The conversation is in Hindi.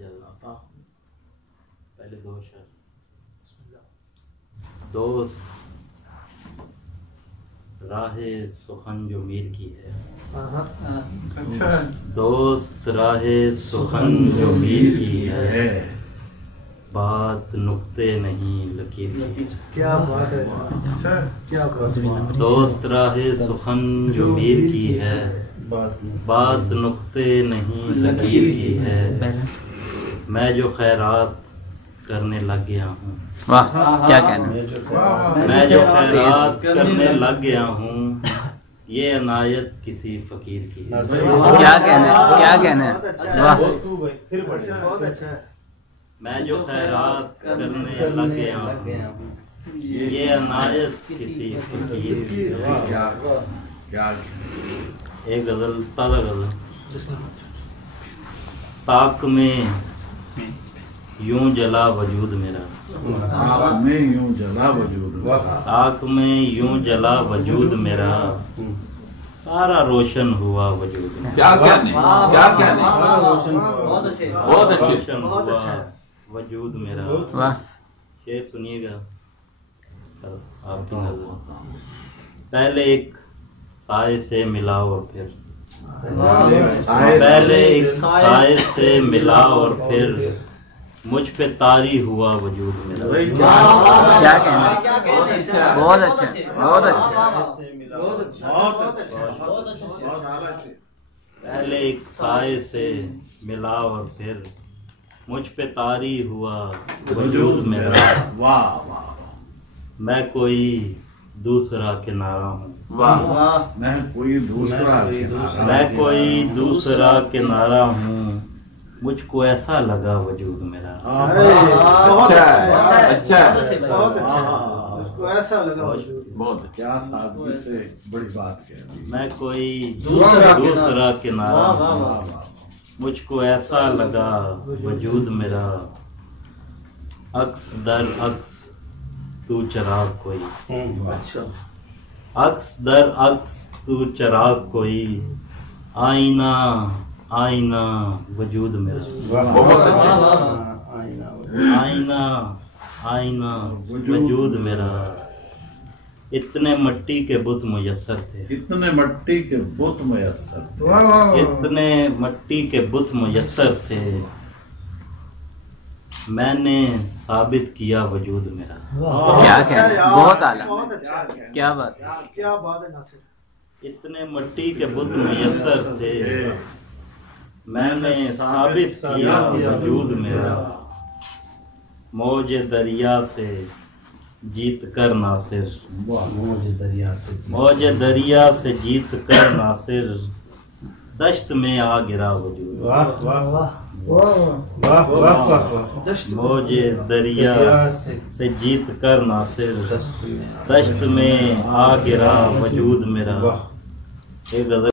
पहले दो शर दोस्त राहे सुखन जो मीर की है। अच्छा दोस्त राहे सुखन जो मीर की है, बात नुक्ते नहीं लकीर की। क्या बात है। अच्छा क्या बात है। दोस्त राहे सुखन जो मीर की है, बात नुक्ते नहीं लकीर की है। मैं जो खैरात करने लग गया हूँ, वाह क्या कहना। मैं जो खैरात करने लग गया हूँ, ये अनायत किसी फकीर की है। क्या कहना है, क्या कहना है। वाह बहुत अच्छा है। मैं जो खैरात करने लग गया हूँ, ये अनायत किसी फकीर की है। क्या एक गजल, ताज़ा गजल। ताक में यूं जला वजूद मेरा, आग में यूं जला वजूद मेरा, ताक में यूं जला वजूद मेरा, सारा रोशन हुआ वजूद मेरा। क्या कहने, क्या कहने। बहुत अच्छे बहुत अच्छे। रोशन हुआ वजूद मेरा। वाह शेर सुनिएगा आपकी नजर। पहले एक साए से मिला और फिर, पहले एक साए से मिला और फिर, मुझ पे तारी हुआ वजूद मेरा। क्या कहना है। बहुत अच्छा। बहुत अच्छा बहुत अच्छा। पहले एक साए से मिला और फिर, मुझ पे तारी हुआ वजूद मेरा। वाह वाह। मैं कोई दूसरा किनारा हूँ, वाह मैं कोई दूसरा किनारा, मैं कोई दूसरा किनारा हूँ, मुझको ऐसा लगा वजूद मेरा। अच्छा है, अच्छा है। बहुत अच्छा। ऐसा लगा बहुत अच्छा। क्या सादगी से बड़ी बात कह दी। मैं कोई दूसरा दूसरा किनारा वाह, हूँ, वाह, मुझको ऐसा लगा वजूद मेरा। अक्स दर अक्स तू चराग कोई, अच्छा अक्स दर अक्स तू चराग कोई, आईना आईना वजूद मेरा। बहुत अच्छा। आईना आईना वजूद मेरा। इतने मिट्टी के बुत मुयस्सर थे, इतने मट्टी के बुत मुयस्सर थे, वाह वाह इतने मिट्टी के बुत मुयस्सर थे, मैंने साबित किया वजूद मेरा। क्या कहना है। बहुत आला। बहुत अच्छा। क्या बात। क्या बात है नासिर। इतने मिट्टी के बुत मुयस्सर थे, मैंने साबित किया वजूद मेरा। मौज दरिया से जीत कर नासिर, मौज दरिया से मौज दरिया से जीत कर नासिर, दश्त में आ गिरा वजूद। वाह वाह वाह वाह वाह वाह। मौज दरिया से जीत कर नासिर, दश्त में आ गिरा वजूद मेरा। एक गजल